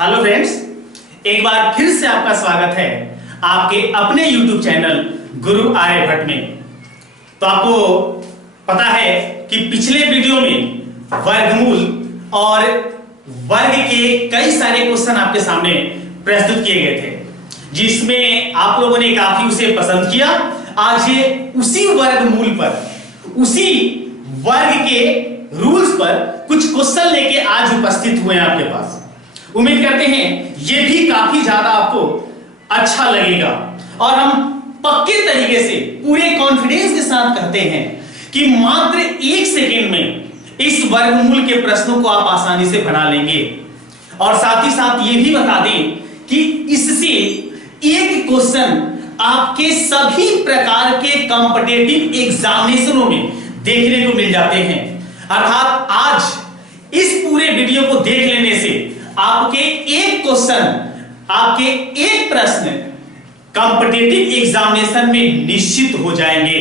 Hello friends, एक बार फिर से आपका स्वागत है आपके अपने YouTube चैनल गुरु आर्यभट्ट में। तो आपको पता है कि पिछले वीडियो में वर्गमूल और वर्ग के कई सारे क्वेश्चन आपके सामने प्रस्तुत किए गए थे, जिसमें आप लोगों ने काफी उसे पसंद किया। आज ये उसी वर्गमूल पर, उसी वर्ग के रूल्स पर कुछ क्वेश्चन लेके आज उपस्थित हुए हैं आपके पास। उम्मीद करते हैं ये भी काफी ज्यादा आपको अच्छा लगेगा और हम पक्के तरीके से पूरे कॉन्फिडेंस के साथ कहते हैं कि मात्र 1 सेकेंड में इस वर्गमूल के प्रश्नों को आप आसानी से बना लेंगे। और साथ ही साथ ये भी बता दें कि इससे एक क्वेश्चन आपके सभी प्रकार के कॉम्पिटिटिव एग्जामिनेशनों में देखने को मिल जाते हैं। अर्थात आज इस पूरे वीडियो को देख लेने से आपके एक क्वेश्चन, आपके एक प्रश्न कॉम्पिटिटिव एग्जामिनेशन में निश्चित हो जाएंगे।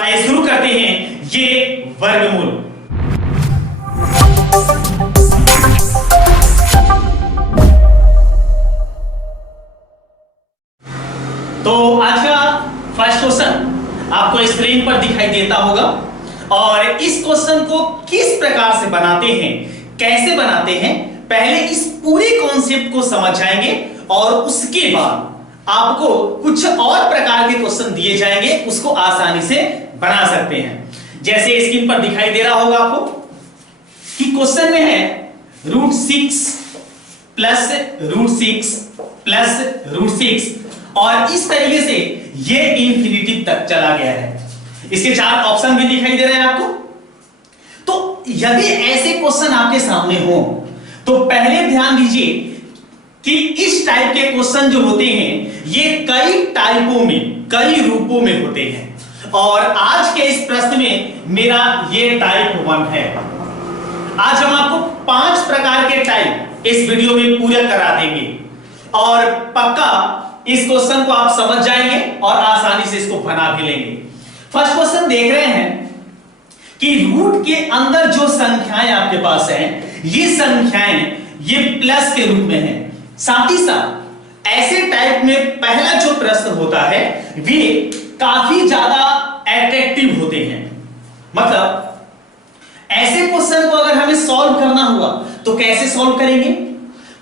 आइए शुरू करते हैं ये वर्गमूल। तो आज का फर्स्ट क्वेश्चन आपको स्क्रीन पर दिखाई देता होगा और इस क्वेश्चन को किस प्रकार से बनाते हैं, कैसे बनाते हैं, पहले इस पूरे कॉन्सेप्ट को समझ जाएंगे और उसके बाद आपको कुछ और प्रकार के क्वेश्चन दिए जाएंगे, उसको आसानी से बना सकते हैं। जैसे स्क्रीन पर दिखाई दे रहा होगा आपको कि क्वेश्चन में है √6 प्लस √6 प्लस √6 और इस तरीके से ये इंफिनिटी तक चला गया है। इसके 4 ऑप्शन भी दिखाई दे रहे हैं आपको। तो यदि ऐसे क्वेश्चन आपके सामने हो तो पहले ध्यान दीजिए कि इस टाइप के क्वेश्चन जो होते हैं ये कई टाइपों में, कई रूपों में होते हैं और आज के इस प्रश्न में मेरा ये टाइप 1 है। आज हम आपको 5 प्रकार के टाइप इस वीडियो में पूरा करा देंगे और पक्का इस क्वेश्चन को आप समझ जाएंगे और आसानी से इसको बना भी लेंगे। फर्स्ट क्वेश्चन देख रहे हैं कि रूट के अंदर जो संख्याएं आपके पास हैं, ये संख्याएं ये प्लस के रूप में है। साथ ही साथ ऐसे टाइप में पहला जो प्रश्न होता है वे काफी ज्यादा अट्रैक्टिव होते हैं। मतलब ऐसे क्वेश्चन को अगर हमें सॉल्व करना हुआ तो कैसे सॉल्व करेंगे?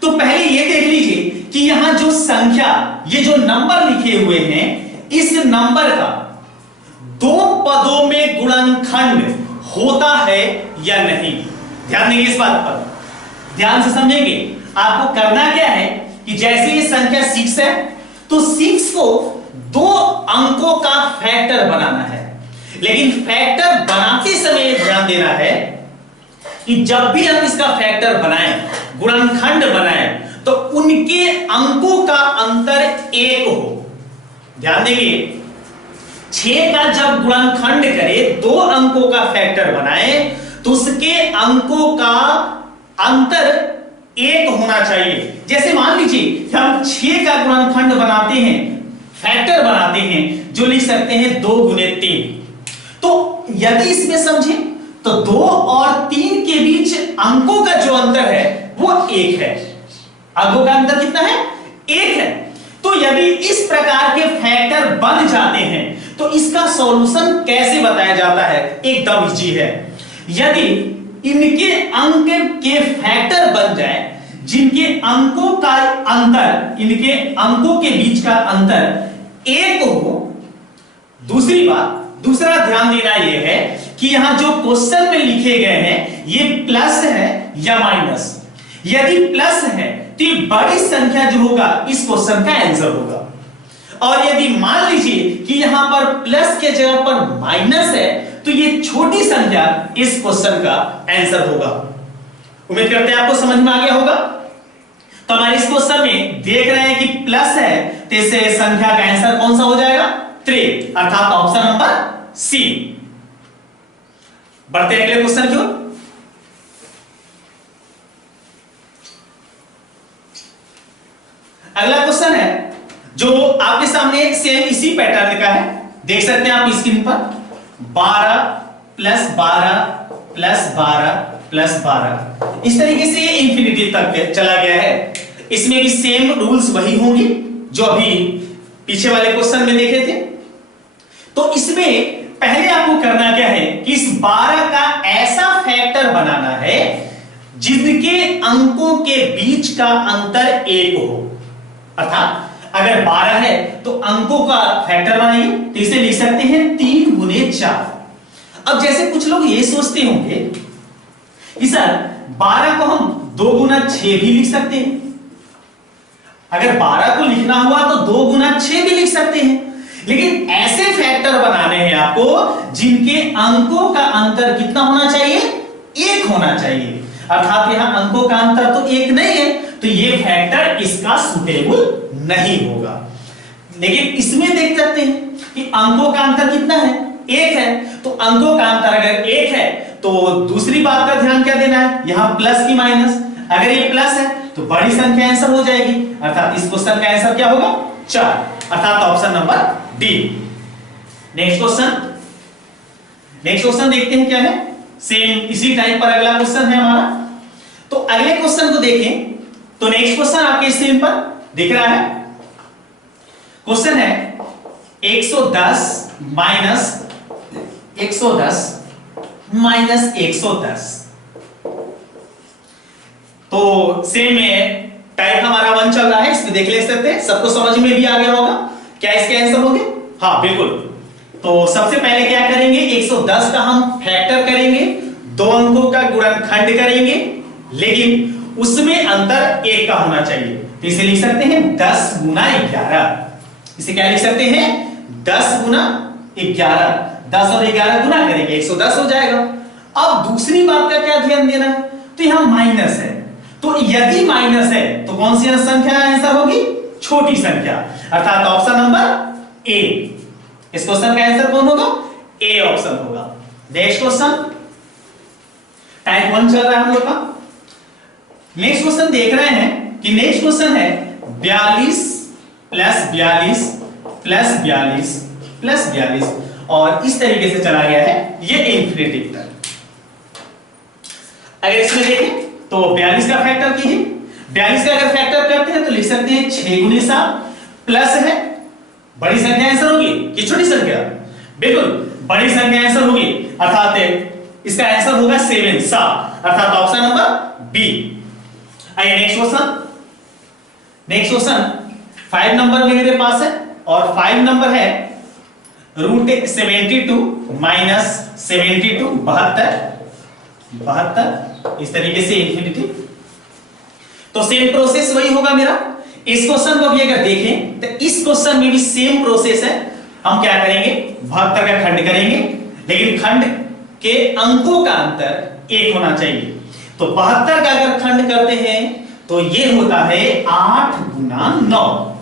तो पहले ये देख लीजिए कि यहां जो संख्या, ये जो नंबर लिखे हुए हैं, इस नंबर का 2 पदों में गुणनखंड होता है या नहीं। ध्यान देंगे इस बात पर, ध्यान से समझेंगे। आपको करना क्या है कि जैसे ये संख्या 6 है तो 6 को 2 अंकों का फैक्टर बनाना है। लेकिन फैक्टर बनाते समय ध्यान देना है कि जब भी हम इसका फैक्टर बनाएं, गुणनखंड बनाएं, तो उनके अंकों का अंतर 1 हो। ध्यान देंगे, 6 का जब गुणनखंड करें, 2 अंकों का फैक्टर बनाए तो उसके अंकों का अंतर 1 होना चाहिए। जैसे मान लीजिए हम 6 का गुणनखंड बनाते हैं, फैक्टर बनाते हैं, जो लिख सकते हैं 2 × 3। तो यदि इसमें समझे तो 2 और 3 के बीच अंकों का जो अंतर है वो 1 है। अंकों का अंतर कितना है? 1 है। तो यदि इस प्रकार के फैक्टर बन जाते हैं तो इसका सॉल्यूशन कैसे बताया जाता है? एकदम इजी है। यदि इनके अंक के फैक्टर बन जाए, जिनके अंकों का अंतर, इनके अंकों के बीच का अंतर 1 हो। दूसरी बात, दूसरा ध्यान देना यह है कि यहां जो क्वेश्चन में लिखे गए हैं ये प्लस है या माइनस। यदि प्लस है तो ये बड़ी संख्या जो होगा इस क्वेश्चन का आंसर होगा। और यदि मान लीजिए कि यहां पर प्लस के जगह पर माइनस है तो ये छोटी संख्या इस क्वेश्चन का आंसर होगा। उम्मीद करते हैं आपको समझ में आ गया होगा। तो हमारे इस क्वेश्चन में देख रहे हैं कि प्लस है तो इस संख्या का आंसर कौन सा हो जाएगा? 3, अर्थात ऑप्शन नंबर सी। बढ़ते हैं अगले क्वेश्चन की ओर। अगला क्वेश्चन है जो आपके सामने सेम इसी पैटर्न का है, देख सकते हैं आप स्क्रीन पर। 12 + 12 + 12 + 12 इस तरीके से ये इंफिनिटी तक चला गया है। इसमें भी सेम रूल्स वही होंगे जो अभी पीछे वाले क्वेश्चन में देखे थे। तो इसमें पहले आपको करना क्या है कि इस 12 का ऐसा फैक्टर बनाना है जिनके अंकों के बीच का अंतर 1 हो। अर्थात अगर 12 है तो अंकों का फैक्टर बनाइए, तो इसे लिख सकते हैं 3 गुने 4। अब जैसे कुछ लोग ये सोचते होंगे कि सर 12 को हम 2 गुना 6 भी लिख सकते हैं। अगर 12 को लिखना हुआ तो 2 गुना 6 भी लिख सकते हैं, लेकिन ऐसे फैक्टर बनाने हैं आपको जिनके अंकों का अंतर कितना होना चाहिए, 1 होना चाहिए। अर्थात यहां अंकों का अंतर तो 1 नहीं है, तो ये फैक्टर इसका सुटेबल नहीं होगा। लेकिन इसमें देख सकते हैं कि अंकों का अंतर कितना है, 1 है। तो अंकों का अंतर अगर 1 है तो दूसरी बात का ध्यान क्या देना है, यहां प्लस की माइनस। अगर ये प्लस है तो बड़ी संख्या आंसर हो जाएगी, अर्थात इस क्वेश्चन का आंसर क्या होगा, 4। अर्थात option number D. Next question देखते हैं क्या है। सेम इसी टाइप पर अगला क्वेश्चन है हमारा। तो अगले क्वेश्चन को देखें तो नेक्स्ट क्वेश्चन आपके स्क्रीन पर दिख रहा है। क्वेश्चन है 110 माइनस 110। तो सेम टाइप हमारा 1 चल रहा है, इसमें देख ले सकते हैं। सबको समझ में भी आ गया होगा क्या इसके आंसर होंगे। हाँ बिल्कुल। तो सबसे पहले क्या करेंगे, 110 का हम फैक्टर करेंगे, 2 अंकों का गुणनखंड करेंगे, लेकिन उसमें अंतर 1 का होना चाहिए। तो इसे लिख सकते हैं 10 गुना 11। इसे क्या लिख सकते हैं, 10 गुना 11। 10 और 11 गुना करेंगे 110 हो जाएगा। अब दूसरी बात का क्या ध्यान देना है, तो यहां माइनस है, तो यदि माइनस है तो कौन सी संख्या आंसर होगी, छोटी संख्या। अर्थात ऑप्शन नंबर ए। इस क्वेश्चन का आंसर कौन होगा, ए ऑप्शन होगा। नेक्स्ट क्वेश्चन टाइप 1 चल रहा है हम लोग का। नेक्स्ट क्वेश्चन देख रहे हैं कि नेक्स्ट क्वेश्चन है 42 प्लस 42 प्लस 42 प्लस 42, और इस तरीके से चला गया है ये इंफिनिटी तक। अगर इसमें देखें तो 42 का फैक्टर कीजिए। 42 का अगर फैक्टर करते हैं तो लिख सकते हैं 6 गुने 7 प्लस है, बड़ी संख्या आंसर होगी कि छोटी संख्या, बिल्कुल बड़ी संख्या आंसर होगी। अर्थात इसका आंसर होगा 7, अर्थात ऑप्शन नंबर बी। आइए नेक्स्ट क्वेश्चन 5 नंबर में मेरे पास है, और 5 नंबर है √72 माइनस 72 72, इस तरीके से इंफिनिटी। तो सेम प्रोसेस वही होगा मेरा। इस क्वेश्चन को भी अगर देखें तो इस क्वेश्चन में भी सेम प्रोसेस है। हम क्या करेंगे, 72 का खंड करेंगे, लेकिन खंड के अंकों का अंतर 1 होना चाहिए। तो 72 का अगर खंड करते हैं तो ये होता है 8 गुना 9,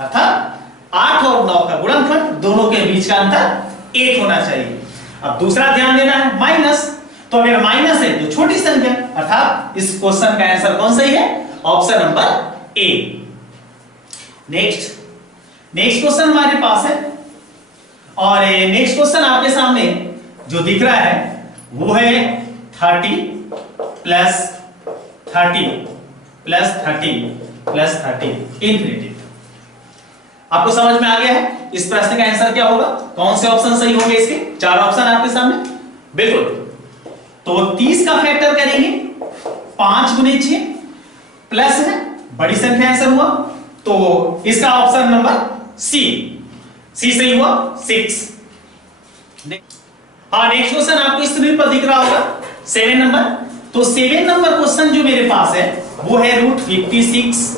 अर्थात 8 और 9 का गुणनखंड, दोनों के बीच का अंतर 1 होना चाहिए। अब दूसरा ध्यान देना है माइनस, तो अगर माइनस है तो छोटी संख्या, अर्थात इस क्वेश्चन का आंसर कौन सही है, option number A. Next question हमारे पास है, और नेक्स्ट क्वेश्चन आपके सामने जो दिख रहा है वो है 30 प्लस 30 प्लस 30 प्लस 30 इंफिनिटी। आपको समझ में आ गया है इस प्रश्न का आंसर क्या होगा, कौन से ऑप्शन सही होंगे। इसके 4 ऑप्शन आपके सामने, बिल्कुल। तो 30 का फैक्टर करेंगे, 5 गुने 6 प्लस है, बड़ी संख्या आंसर हुआ, तो इसका ऑप्शन नंबर सी सही हुआ 6। हाँ, नेक्स्ट क्वेश्चन आपको स्क्रीन पर दिख रहा होगा 7 नंबर। तो 7 नंबर क्वेश्चन जो मेरे पास है वो है √56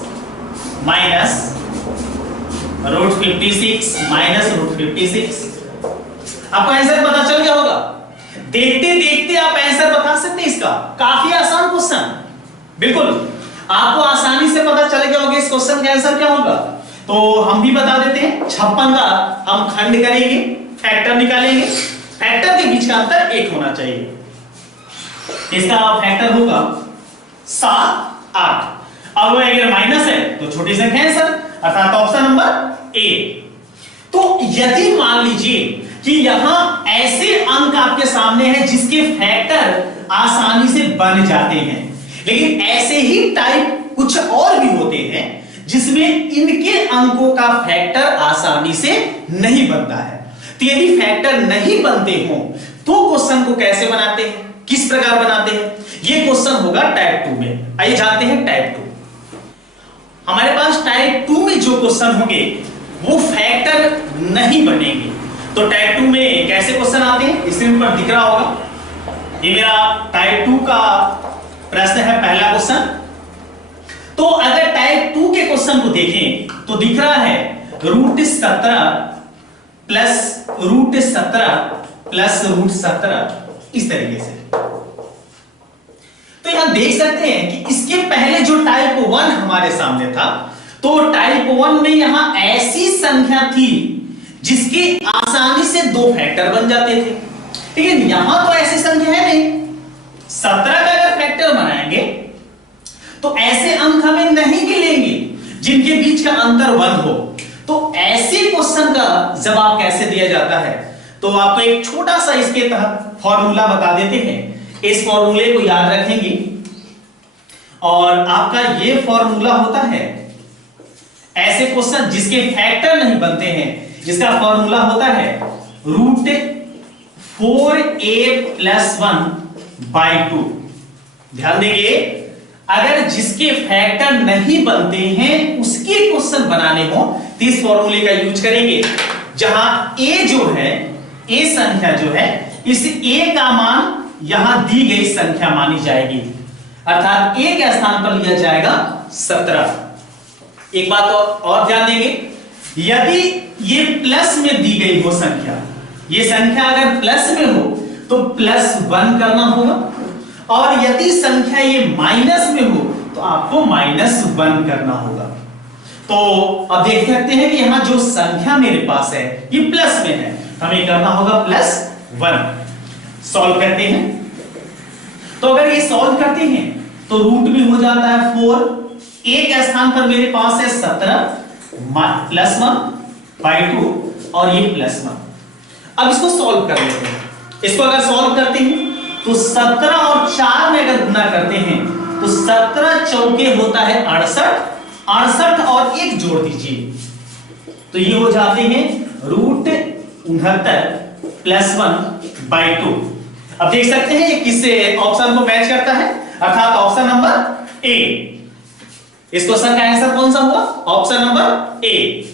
माइनस √56 माइनस √56। आपको आंसर पता चल गया होगा, देखते देखते आप आंसर बता सकते हैं इसका। काफी आसान क्वेश्चन, बिल्कुल आपको आसानी से पता चल गया होगा इस क्वेश्चन का आंसर क्या होगा। तो हम भी बता देते हैं, 56 का हम खंड करेंगे, फैक्टर निकालेंगे, फैक्टर के बीच का अंतर 1 होना चाहिए। इसका फैक्टर होगा 7 8। अब अगर माइनस है तो छोटी संख्या आंसर, अर्थात ऑप्शन नंबर ए। तो यदि मान लीजिए कि यहां ऐसे अंक आपके सामने हैं जिसके फैक्टर आसानी से बन जाते हैं, लेकिन ऐसे ही टाइप कुछ और भी होते जिसमें इनके अंकों का फैक्टर आसानी से नहीं बनता है। तो यदि फैक्टर नहीं बनते हो तो क्वेश्चन को कैसे बनाते हैं, किस प्रकार बनाते हैं, ये क्वेश्चन होगा टाइप 2 में। आइए जानते हैं टाइप 2। हमारे पास टाइप 2 में जो क्वेश्चन होंगे वो फैक्टर नहीं बनेंगे। तो टाइप 2 में कैसे क्वेश्चन आते हैं, स्क्रीन पर दिख रहा होगा। ये मेरा टाइप 2 का प्रश्न है, पहला क्वेश्चन। तो अगर टाइप 2 के क्वेश्चन को देखें तो दिख रहा है √17 प्लस √17 प्लस √17 इस तरीके से। तो यहां देख सकते हैं कि इसके पहले जो टाइप 1 हमारे सामने था, तो टाइप 1 में यहां ऐसी संख्या थी जिसके आसानी से 2 फैक्टर बन जाते थे, लेकिन यहां तो ऐसी संख्या है नहीं। 17 का अगर फैक्टर बनाएंगे तो ऐसे अंक हमें नहीं मिलेंगे जिनके बीच का अंतर 1 हो। तो ऐसे क्वेश्चन का जवाब कैसे दिया जाता है, तो आपको एक छोटा सा इसके तहत फॉर्मूला बता देते हैं। इस फॉर्मूले को याद रखेंगे और आपका ये फॉर्मूला होता है ऐसे क्वेश्चन जिसके फैक्टर नहीं बनते हैं, जिसका फॉर्मूला होता है √4a+1/2। ध्यान देंगे, अगर जिसके फैक्टर नहीं बनते हैं उसके क्वेश्चन बनाने हो तो इस फॉर्मूले का यूज करेंगे, जहां a जो है, a संख्या जो है, इस a का मान यहां दी गई संख्या मानी जाएगी, अर्थात a के स्थान पर लिया जाएगा 17। एक बात और ध्यान देंगे, यदि ये प्लस में दी गई हो संख्या, ये संख्या अगर प्लस में हो तो +1 करना होगा, और यदि संख्या ये माइनस में हो तो आपको -1 करना होगा। तो अब देख सकते हैं कि यहां जो संख्या मेरे पास है ये प्लस में है, हमें करना होगा +1। सॉल्व करते हैं, तो अगर ये सॉल्व करते हैं तो रूट में हो जाता है 4, a के स्थान पर मेरे पास है 17 +1/2 और ये +1। अब इसको सॉल्व कर लेते हैं। इसको अगर सॉल्व करते हैं तो 17 और 4 में अगर गुना करते हैं तो 17 चौके होता है 68, 68 और 1 जोड़ दीजिए तो ये हो जाते हैं √69 +1/2। अब देख सकते हैं ये किस ऑप्शन को मैच करता है, अर्थात ऑप्शन नंबर ए। इस क्वेश्चन का आंसर कौन सा हुआ, ऑप्शन नंबर ए।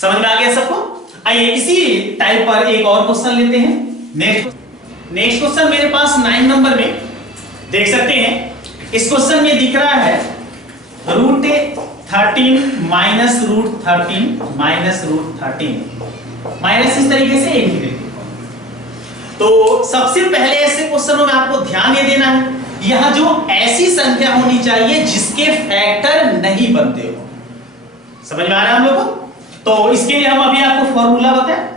समझ में आ गया सबको। आइए इसी टाइप पर एक और क्वेश्चन लेते हैं। नेक्स्ट क्वेश्चन मेरे पास 9 नंबर में देख सकते हैं। इस क्वेश्चन में दिख रहा है √13 -√13 माइनस इस तरीके से इंटीग्रेट। तो सबसे पहले ऐसे क्वेश्चनों में आपको ध्यान ये देना है, यहां जो ऐसी संख्या होनी चाहिए जिसके फैक्टर नहीं बनते हो। समझ में आ रहा है हम लोगों को। तो इसके लिए हम अभी आपको फॉर्मूला बताएं,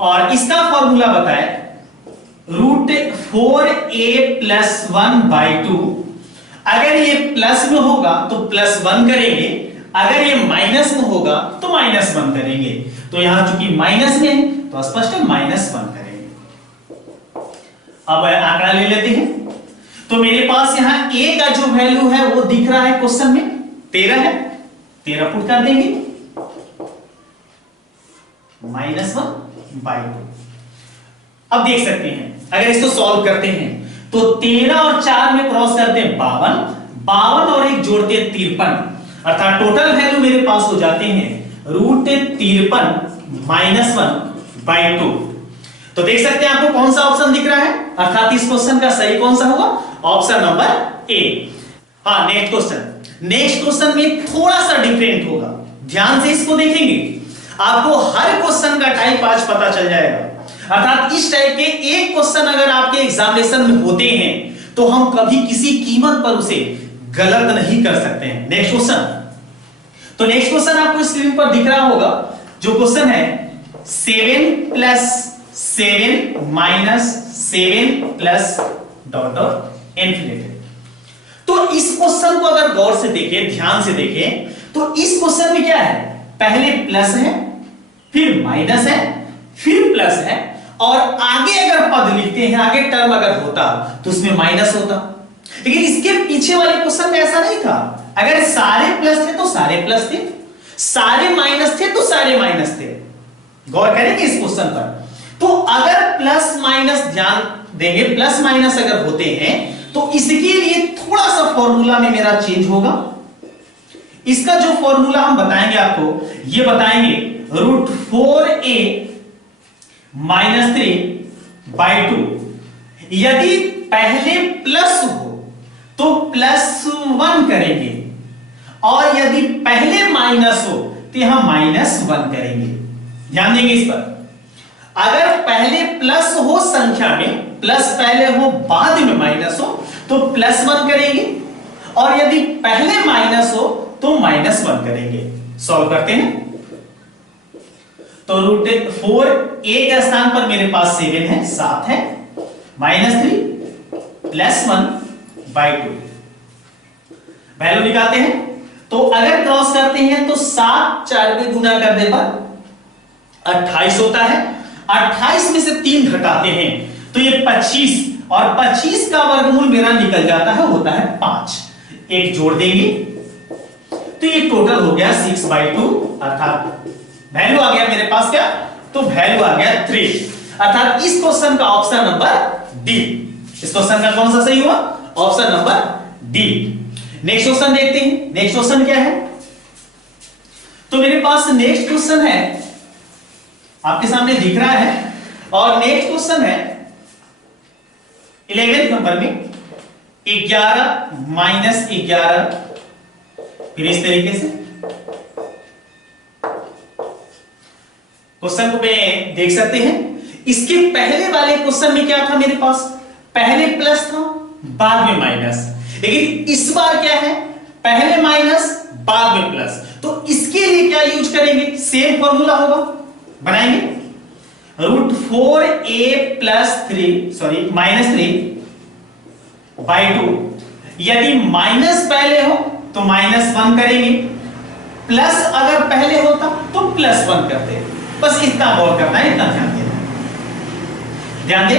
और इसका फॉर्मूला बताएं √4a+1/2। अगर ये प्लस में होगा तो +1 करेंगे, अगर ये माइनस में होगा तो -1 करेंगे। तो यहां चूंकि माइनस में है तो स्पष्ट है -1 करेंगे। अब आंकड़ा ले लेते हैं। तो मेरे पास यहां a का जो वैल्यू है वो दिख रहा है क्वेश्चन में 13 है, 13 पुट कर देंगे -1/2। अब देख सकते हैं अगर इसको सॉल्व करते हैं तो 13 और 4 में क्रॉस करते हैं 52, 52 और 1 जोड़ते हैं 53, अर्थात टोटल वैल्यू मेरे पास हो जाते हैं √53 -1/2। तो देख सकते हैं आपको कौन सा ऑप्शन दिख रहा है, अर्थात इस क्वेश्चन का सही कौन सा होगा, ऑप्शन नंबर ए। हाँ, नेक्स्ट क्वेश्चन में थोड़ा सा डिफरेंट होगा, ध्यान से इसको देखेंगे आपको हर क्वेश्चन का टाइप आज पता चल जाएगा। अर्थात इस टाइप के एक क्वेश्चन अगर आपके एग्जामिनेशन में होते हैं तो हम कभी किसी कीमत पर उसे गलत नहीं कर सकते हैं। नेक्स्ट क्वेश्चन, तो नेक्स्ट क्वेश्चन आपको स्क्रीन पर दिख रहा होगा, जो क्वेश्चन है 7 + 7 - 7 + इन्फिनिटी। तो इस क्वेश्चन को अगर गौर से देखें, ध्यान से देखें, तो इस क्वेश्चन में क्या है, पहले प्लस है, फिर माइनस है, फिर प्लस है, और आगे अगर पद लिखते हैं, आगे टर्म अगर होता तो उसमें माइनस होता। लेकिन इसके पीछे वाले क्वेश्चन में ऐसा नहीं था। अगर सारे प्लस थे तो सारे प्लस थे, सारे माइनस थे तो सारे माइनस थे। गौर करेंगे इस क्वेश्चन पर। तो अगर प्लस माइनस, ध्यान देंगे, प्लस माइनस अगर होते हैं तो इसके लिए थोड़ा सा फॉर्मूला में मेरा चेंज होगा। इसका जो फॉर्मूला हम बताएंगे आपको, ये बताएंगे √4a - 3/2। यदि पहले प्लस हो तो +1 करेंगे, और यदि पहले माइनस हो तो यहां -1 करेंगे। ध्यान देंगे इस पर। अगर पहले प्लस हो संख्या में, प्लस पहले हो बाद में माइनस हो तो +1 करेंगे, और यदि पहले माइनस हो तो -1 करेंगे। सॉल्व करते हैं। तो √4a के स्थान पर मेरे पास 7 है, 7 है, -3 + 1/2। वैल्यू निकालते हैं। तो अगर क्रॉस करते हैं तो 7 4 पे गुना कर दे पर 28 होता है। 28 में से 3 घटाते हैं तो ये 25, और 25 का वर्गमूल मेरा निकल जाता है, होता है 5। एक जोड़ देंगे तो ये टोटल हो गया 6/2, अर्थात वैल्यू आ गया मेरे पास क्या, तो वैल्यू आ गया 3। अर्थात इस क्वेश्चन का ऑप्शन नंबर डी। इस क्वेश्चन का कौन सा सही हुआ, option number D. Next question देखते हैं। नेक्स्ट क्वेश्चन क्या है, तो मेरे पास नेक्स्ट क्वेश्चन है, आपके सामने दिख रहा है, और नेक्स्ट क्वेश्चन है 11th नंबर में 11 - 11। फिर इस तरीके से क्वेश्चन को मैं देख सकते हैं। इसके पहले वाले क्वेश्चन में क्या था मेरे पास, पहले प्लस था बाद में माइनस, लेकिन इस बार क्या है, पहले माइनस बाद में प्लस। तो इसके लिए क्या यूज करेंगे, सेम फॉर्मूला होगा, बनाएंगे √4a + 3/2। यदि माइनस पहले हो तो -1 करेंगे, प्लस अगर पहले होता तो +1 करते। बस इतना गौर करना है, इतना ध्यान देना है। ध्यान दे।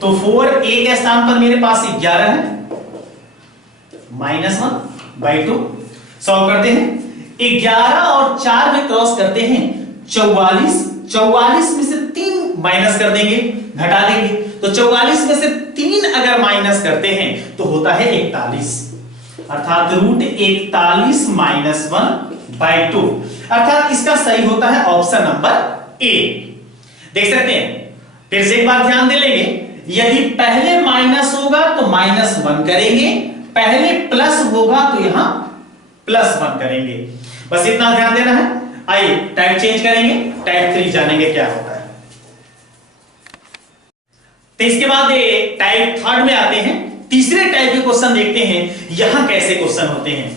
तो 4a के स्थान पर मेरे पास 11 है, -1/2। सॉल्व करते हैं। 11 और 4 में क्रॉस करते हैं 44। 44 में से 3 माइनस कर देंगे, घटा देंगे, तो 44 में से 3 अगर माइनस करते हैं तो होता है 41। अर्थात √41 - 1/2। अर्थात इसका सही होता है ऑप्शन नंबर ए। देख सकते हैं, फिर से एक बार ध्यान दे लेंगे। यदि पहले माइनस होगा तो -1 करेंगे, पहले प्लस होगा तो यहां +1 करेंगे। बस इतना ध्यान देना है। आइए टाइप चेंज करेंगे, टाइप 3 जानेंगे क्या होता है। तो इसके बाद टाइप 3 में आते हैं। तीसरे टाइप के क्वेश्चन देखते हैं यहां कैसे क्वेश्चन होते हैं।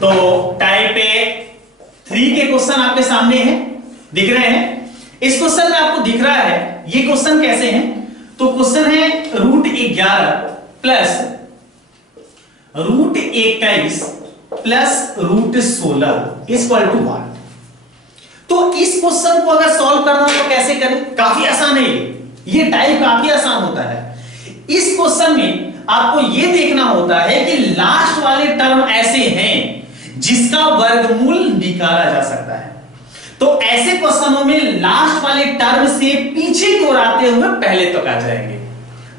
तो टाइप 3 के क्वेश्चन आपके सामने हैं, दिख रहे हैं। इस क्वेश्चन में आपको दिख रहा है ये क्वेश्चन कैसे हैं। तो क्वेश्चन है √11 + √21 + √16 = 1। तो इस क्वेश्चन को अगर सॉल्व करना तो कैसे करें, काफी आसान है ये टाइप काफी आसान होता है। इस क्वेश्चन में आपको यह देखना होता है कि लास्ट वाले टर्म ऐसे हैं जिसका वर्गमूल निकाला जा सकता है। तो ऐसे क्वेश्चनों में लास्ट वाले टर्म से पीछे की ओर आते हुए पहले तक आ जाएंगे।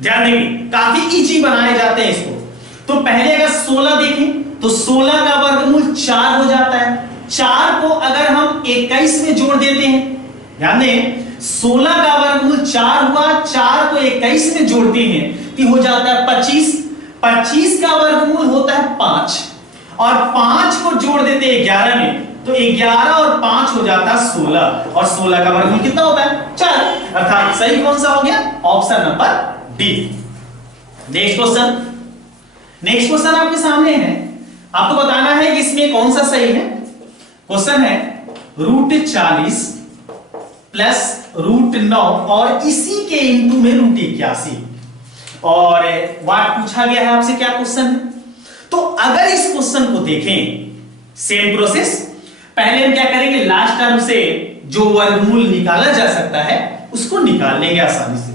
ध्यान देंगे, काफी इजी बनाए जाते हैं इसको। तो पहले अगर 16 देखें तो 16 का वर्गमूल 4 हो जाता है। 4 को अगर हम 21 में जोड़ देते हैं, ध्यान दें, 16 का वर्गमूल 4 हुआ, 4 को 21 में जोड़ते हैं तो हो जाता है 25। 25 का वर्गमूल होता है 5, और 5 को जोड़ देते हैं 11 में तो 11 और 5 हो जाता है 16, और 16 का वर्गमूल कितना होता है 4। अर्थात सही कौन सा हो गया, option number D. Next question. Next question आपके सामने है, आपको बताना है कि इसमें कौन सा सही है। क्वेश्चन है √40 + √9 और इसी के इंटू में √81, और वाट पूछा गया है आपसे क्या क्वेश्चन है। तो अगर इस क्वेश्चन को देखें, सेम प्रोसेस, पहले हम क्या करेंगे, लास्ट टर्म से जो वर्गमूल निकाला जा सकता है उसको निकाल लेंगे आसानी से।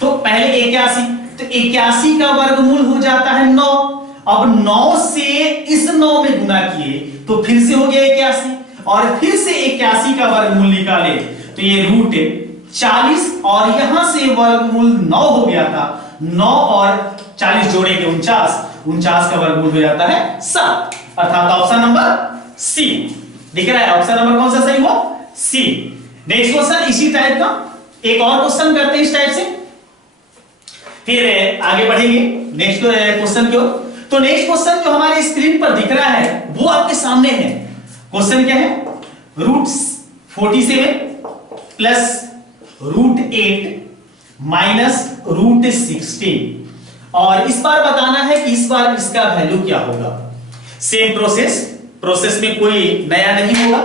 तो पहले 81, तो 81 का वर्गमूल हो जाता है 9। अब 9 से इस 9 में गुना किए तो फिर से हो गया 81, और फिर से 81 का वर्गमूल निकाले तो ये रूट 40, और यहां से वर्गमूल 9 हो गया था, 9 और 40 जोड़े के 49 का वर्गमूल हो जाता है 7, अर्थात ऑप्शन नंबर सी दिख रहा है। ऑप्शन नंबर कौन सा सही हुआ? सी। नेक्स्ट क्वेश्चन इसी टाइप का एक और क्वेश्चन करते हैं इस टाइप से, फिर आगे बढ़ेंगे नेक्स्ट क्वेश्चन की ओर। तो नेक्स्ट क्वेश्चन जो हमारे स्क्रीन पर दिख रहा है वो आपके सामने है। क्वेश्चन क्या है? Root 47 plus root 8 minus root 16, और इस बार बताना है कि इस बार इसका वैल्यू क्या होगा। सेम प्रोसेस में कोई नया नहीं होगा,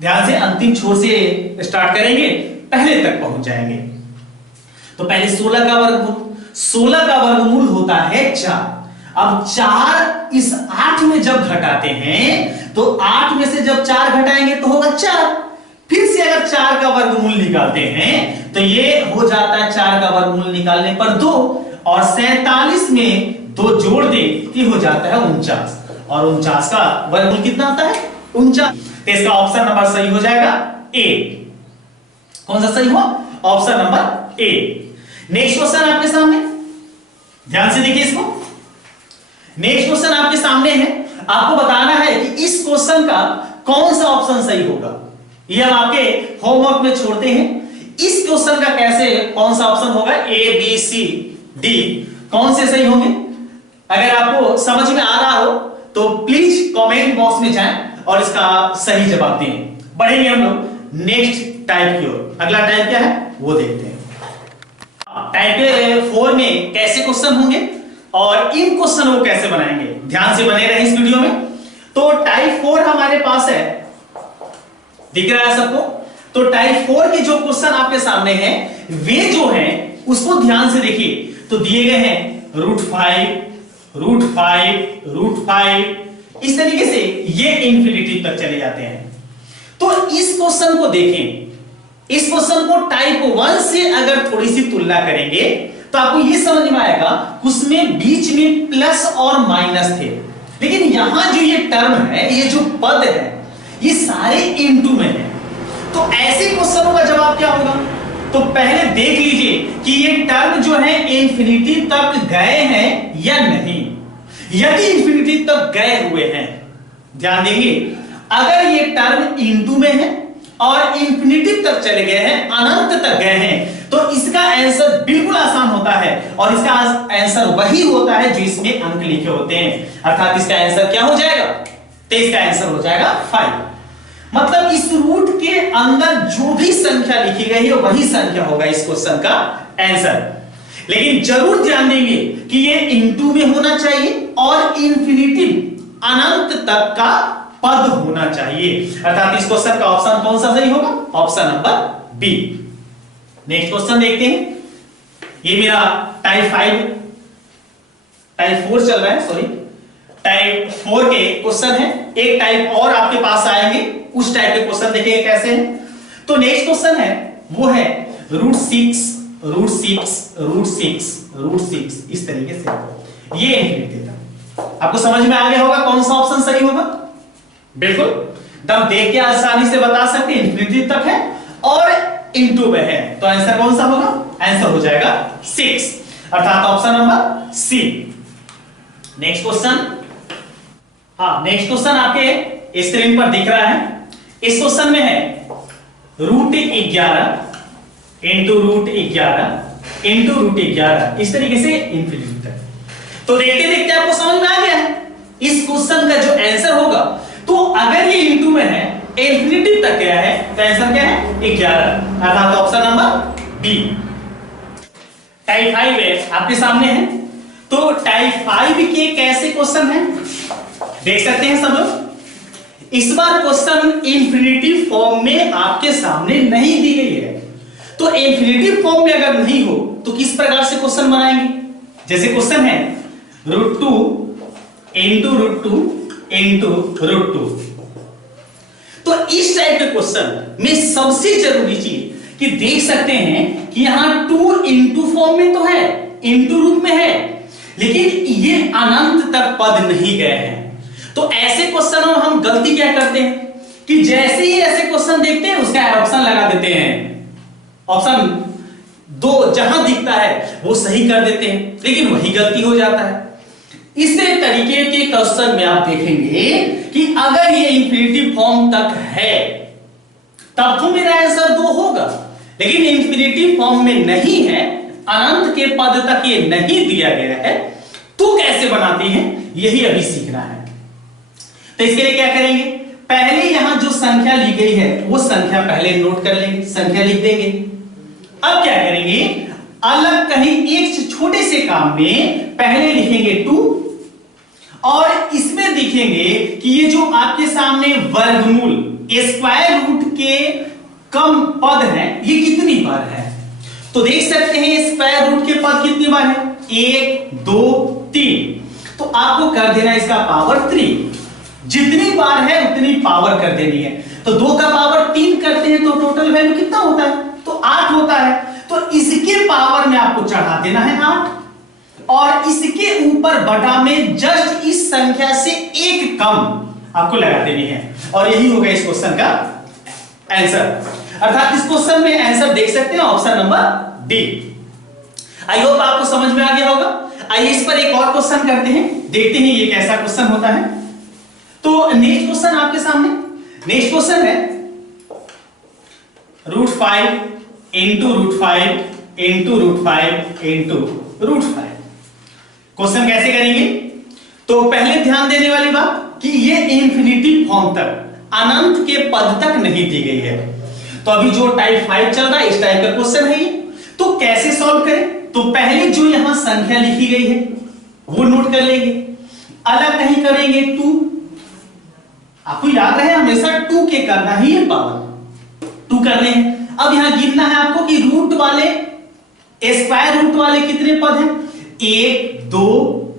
ध्यान से अंतिम छोर से स्टार्ट करेंगे, पहले तक पहुंच जाएंगे। तो पहले 16 का वर्गमूल होता है 4। अब 4 इस 8 में जब घटाते हैं तो 8 में से जब 4 घटाएंगे तो होगा 4। फिर से अगर 4 का वर्गमूल निकालते हैं तो ये हो जाता है 4 का वर्गमूल निकालने पर 2, और 47 में 2 जोड़ दे ये हो जाता है 49, और 49 का वर्गमूल कितना आता है? 49। तो इसका ऑप्शन नंबर सही हो जाएगा ए। कौन सा सही हुआ? Option number A. Next question आपके सामने, ध्यान से देखिए इसको। नेक्स्ट क्वेश्चन आपके सामने है, आपको बताना है कि इस क्वेश्चन का कौन सा ऑप्शन सही होगा। ये हम आपके होमवर्क में छोड़ते हैं। इस क्वेश्चन का कैसे कौन सा ऑप्शन होगा, ए बी सी डी कौन से सही होंगे? अगर आपको समझ में आ रहा हो तो प्लीज कमेंट बॉक्स में जाएं और इसका सही जवाब दें। बढ़ेंगे हम लोग नेक्स्ट टाइप की ओर। अगला टाइप क्या है वो देखते हैं। टाइप 4 में कैसे क्वेश्चन होंगे और इन क्वेश्चन को कैसे बनाएंगे, ध्यान से बने रहे इस वीडियो में। तो टाइप 4 हमारे पास है, दिख रहा है सबको? तो टाइप 4 के जो क्वेश्चन आपके सामने हैं वे जो हैं उसको ध्यान से देखिए। तो दिए गए हैं रूट 5 इस तरीके से ये इंफिनिटी तक चले जाते हैं। तो इस क्वेश्चन को देखें, इस क्वेश्चन को टाइप 1 से अगर थोड़ी सी तुलना करेंगे तो आपको ये समझ में आएगा उसमें बीच में प्लस और माइनस थे, लेकिन यहां जो ये टर्म है, ये जो पद है, ये सारे इनटू में है। तो ऐसे क्वेश्चनों का जवाब क्या होगा? तो पहले देख लीजिए कि ये टर्म जो है इंफिनिटी तक गए हैं या नहीं। यदि इंफिनिटी तक गए हुए हैं, ध्यान देंगे, अगर ये टर्म इनटू में है और इंफिनिटी तक चले गए हैं, अनंत तक गए हैं, तो इसका आंसर बिल्कुल आसान होता है, और इसका आंसर वही होता है जो इसमें अंक लिखे होते हैं। अर्थात इसका आंसर क्या हो जाएगा? तो इसका आंसर हो जाएगा 5। मतलब इस रूट के अंदर जो भी संख्या लिखी गई है वही संख्या होगा इस क्वेश्चन का आंसर। लेकिन जरूर ध्यान देंगे कि ये इनटू में होना चाहिए और इंफिनिटी अनंत तक का पद होना चाहिए। अर्थात इस क्वेश्चन का ऑप्शन कौन सा सही होगा? Option number B. Next question देखते हैं। ये मेरा टाइप 4 चल रहा है, सॉरी टाइप 4 के क्वेश्चन है। एक टाइप और आपके पास आएंगे, उस टाइप के क्वेश्चन देखेंगे कैसे हैं। तो नेक्स्ट क्वेश्चन है वो है रूट 6 इस तरीके से ये इंफिनिटी था। आपको समझ में आ गया होगा कौन सा ऑप्शन सही होगा? बिल्कुल दम देख के आसानी से बता सकते हैं इंफिनिटी तक है और इनटू में है, तो आंसर कौन सा होगा? आंसर हो जाएगा 6, अर्थात option number C. Next question, next question आपके स्क्रीन पर दिख रहा है। इस क्वेश्चन में है root 11 into root 11 into root 11 इस तरीके से इंफिनिटी तक। तो देखते देखते आपको समझ में आ गया है इस क्वेश्चन का जो आंसर होगा। तो अगर ये इंटू में है, इंफिनिटी तक गया है, तो आंसर क्या है? 11, अर्थात ऑप्शन नंबर बी। टाइप 5 है आपके सामने है। तो टाइप 5 के कैसे क्वेश्चन है देख सकते हैं सब लोग। इस बार क्वेश्चन इंफिनिटी फॉर्म में आपके सामने नहीं दी गई है। तो इंफिनिटी फॉर्म में अगर नहीं हो तो किस प्रकार से क्वेश्चन बनाएंगे? जैसे क्वेश्चन है root 2 into root 2 into root 2। तो इस टाइप के क्वेश्चन में सबसे जरूरी चीज कि देख सकते हैं कि यहां 2 इंटू फॉर्म में तो है, इनटू रूप में है, लेकिन ये अनंत तक पद नहीं गए हैं। तो ऐसे क्वेश्चन में हम गलती क्या करते हैं कि जैसे ही ऐसे क्वेश्चन देखते हैं उसका ऑप्शन लगा देते हैं, ऑप्शन 2 जहां दिखता है वो सही कर देते हैं, लेकिन वही गलती हो जाता है। इसी तरीके के क्वेश्चन में आप देखेंगे कि अगर ये इंफिनिटी फॉर्म तक है तब तो मेरा आंसर 2 होगा, लेकिन इंफिनिटी फॉर्म में नहीं है, अनंत के पद तक ये नहीं दिया गया है, तो कैसे बनाते हैं यही अभी सीखना है। तो इसके लिए क्या करेंगे, पहले यहां जो संख्या ली गई है वो संख्या पहले नोट कर लेंगे, संख्या लिख देंगे। अब क्या करेंगे, अलग कहीं एक छोटे से काम में पहले लिखेंगे 2 और इसमें देखेंगे कि ये जो आपके सामने वर्गमूल स्क्वायर रूट के कम पद है ये कितनी बार है। तो देख सकते हैं स्क्वायर रूट के पद कितनी बार है, 1 2 3। तो आपको कर देना इसका पावर 3, जितनी बार है उतनी पावर कर देनी है। तो 2 का पावर 3 करते हैं तो टोटल वैल्यू कितना होता है, तो 8 होता है। तो इसके पावर में आपको चढ़ा देना है 8 और इसके ऊपर बटा में जस्ट इस संख्या से 1 कम आपको लगा देनी है, और यही होगा इस क्वेश्चन का आंसर। अर्थात इस क्वेश्चन में आंसर देख सकते हैं option number D. I hope आपको समझ में आ गया होगा। आइए इस पर एक और क्वेश्चन करते हैं, देखते हैं ये कैसा क्वेश्चन होता है। तो नेक्स्ट क्वेश्चन आपके सामने, नेक्स्ट क्वेश्चन है √5 इंटू √5 इंटू √5 इंटू √5। क्वेश्चन कैसे करेंगे, तो पहले ध्यान देने वाली बात कि ये इंफिनिटी फॉर्म तक अनंत के पद तक नहीं दी गई है। तो अभी जो टाइप 5 चल रहा है इस टाइप का क्वेश्चन है ये। तो कैसे सॉल्व करें, तो पहले जो यहां संख्या लिखी गई है वो नोट कर लेंगे, अलग कहीं करेंगे 2। आपको याद रहे हमेशा 2 के करना ही है, पावर 2 करने हैं। अब यहां गिनना है आपको कि रूट वाले स्क्वायर रूट वाले कितने पद हैं, 1 2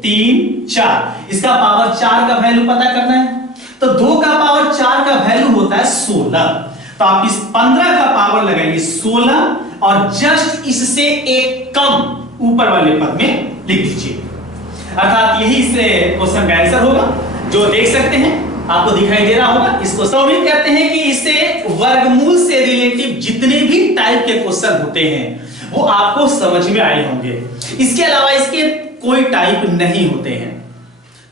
3 4। इसका पावर 4 का वैल्यू पता करना है। तो 2 का पावर 4 का वैल्यू होता है 16। तो आप इस 15 का पावर लगाइए 16 और जस्ट इससे एक कम ऊपर वाले पद में लिख दीजिए। अर्थात यही इस क्वेश्चन का आंसर होगा, जो देख सकते हैं आपको दिखाई दे रहा होगा। इसको तो उम्मीद करते हैं कि इससे वर्गमूल से रिलेटिव जितने भी टाइप के क्वेश्चन होते हैं वो आपको समझ में आए होंगे। इसके अलावा इसके कोई टाइप नहीं होते हैं।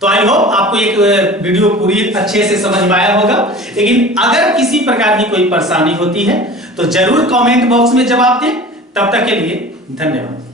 तो आई होप आपको एक वीडियो पूरी अच्छे से समझ में आया होगा। लेकिन अगर किसी प्रकार की कोई परेशानी होती है तो जरूर कमेंट बॉक्स में जवाब दें। तब तक के लिए धन्यवाद।